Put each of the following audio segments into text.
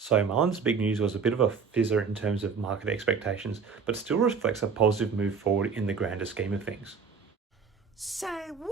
So Mullen's big news was a bit of a fizzer in terms of market expectations, but still reflects a positive move forward in the grander scheme of things. Say what?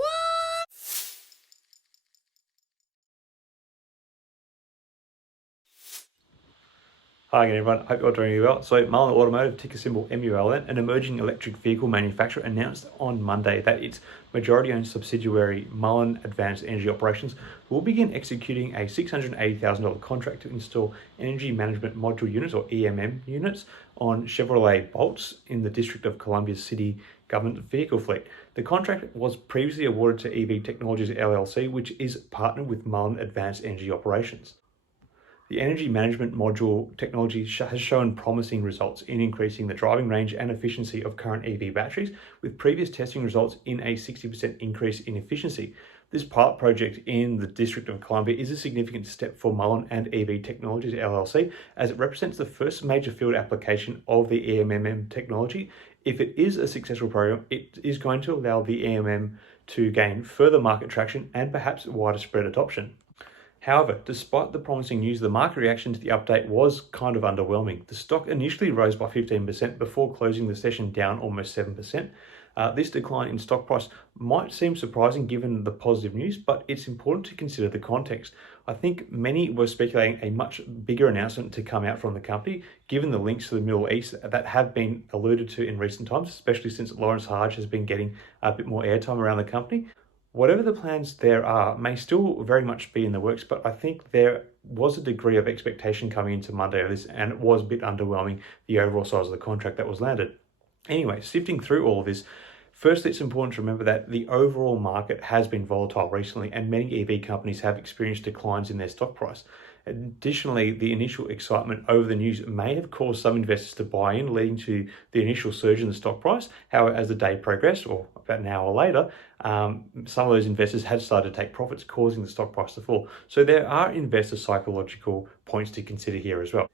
Hi again everyone, hope you're doing really well. So Mullen Automotive, ticker symbol MULN, an emerging electric vehicle manufacturer, announced on Monday that its majority-owned subsidiary Mullen Advanced Energy Operations will begin executing a $680,000 contract to install energy management module units, or EMM units, on Chevrolet Bolts in the District of Columbia's city government vehicle fleet. The contract was previously awarded to EV Technologies LLC, which is partnered with Mullen Advanced Energy Operations. The energy management module technology has shown promising results in increasing the driving range and efficiency of current EV batteries, with previous testing results in a 60% increase in efficiency. This pilot project in the District of Columbia is a significant step for Mullen and EV Technologies LLC, as it represents the first major field application of the EMM technology. If it is a successful program, it is going to allow the EMM to gain further market traction and perhaps wider spread adoption. However, despite the promising news, the market reaction to the update was kind of underwhelming. The stock initially rose by 15% before closing the session down almost 7%. This decline in stock price might seem surprising given the positive news, but it's important to consider the context. I think many were speculating a much bigger announcement to come out from the company, given the links to the Middle East that have been alluded to in recent times, especially since Lawrence Hodge has been getting a bit more airtime around the company. Whatever the plans there are may still very much be in the works, but I think there was a degree of expectation coming into Monday of this, and it was a bit underwhelming, the overall size of the contract that was landed. Anyway, sifting through all of this, firstly, it's important to remember that the overall market has been volatile recently, and many EV companies have experienced declines in their stock price. Additionally, the initial excitement over the news may have caused some investors to buy in, leading to the initial surge in the stock price. However, as the day progressed, or about an hour later, some of those investors had started to take profits, causing the stock price to fall. So there are investor psychological points to consider here as well.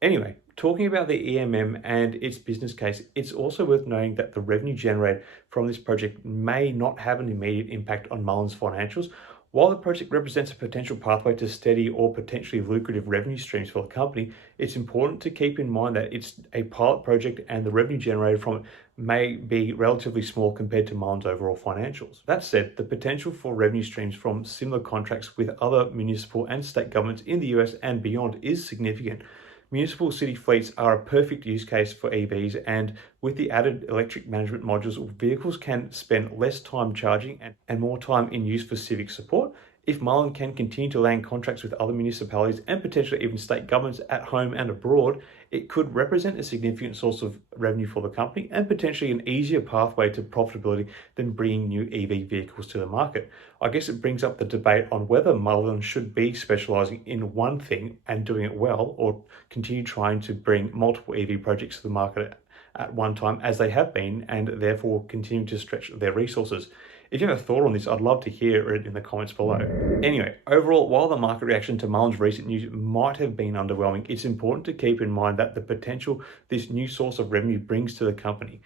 Anyway, talking about the EMM and its business case, it's also worth noting that the revenue generated from this project may not have an immediate impact on Mullen's financials. While the project represents a potential pathway to steady or potentially lucrative revenue streams for the company, it's important to keep in mind that it's a pilot project and the revenue generated from it may be relatively small compared to Mullen's overall financials. That said, the potential for revenue streams from similar contracts with other municipal and state governments in the US and beyond is significant. Municipal city fleets are a perfect use case for EVs, and with the added electric management modules, vehicles can spend less time charging and more time in use for civic support. If Mullen can continue to land contracts with other municipalities and potentially even state governments at home and abroad, it could represent a significant source of revenue for the company and potentially an easier pathway to profitability than bringing new EV vehicles to the market. I guess it brings up the debate on whether Mullen should be specializing in one thing and doing it well, or continue trying to bring multiple EV projects to the market at one time, as they have been, and therefore continue to stretch their resources. If you have a thought on this, I'd love to hear it in the comments below. Anyway, overall, while the market reaction to Mullen's recent news might have been underwhelming, it's important to keep in mind that the potential this new source of revenue brings to the company.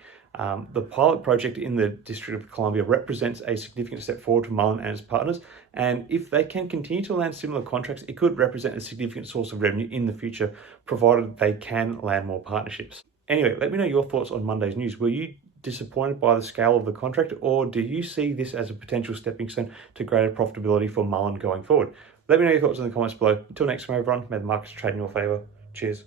The pilot project in the District of Columbia represents a significant step forward for Mullen and its partners, and if they can continue to land similar contracts, it could represent a significant source of revenue in the future, provided they can land more partnerships. Anyway, let me know your thoughts on Monday's news. Were you disappointed by the scale of the contract, or do you see this as a potential stepping stone to greater profitability for Mullen going forward? Let me know your thoughts in the comments below. Until next time, everyone, may the markets trade in your favor. Cheers.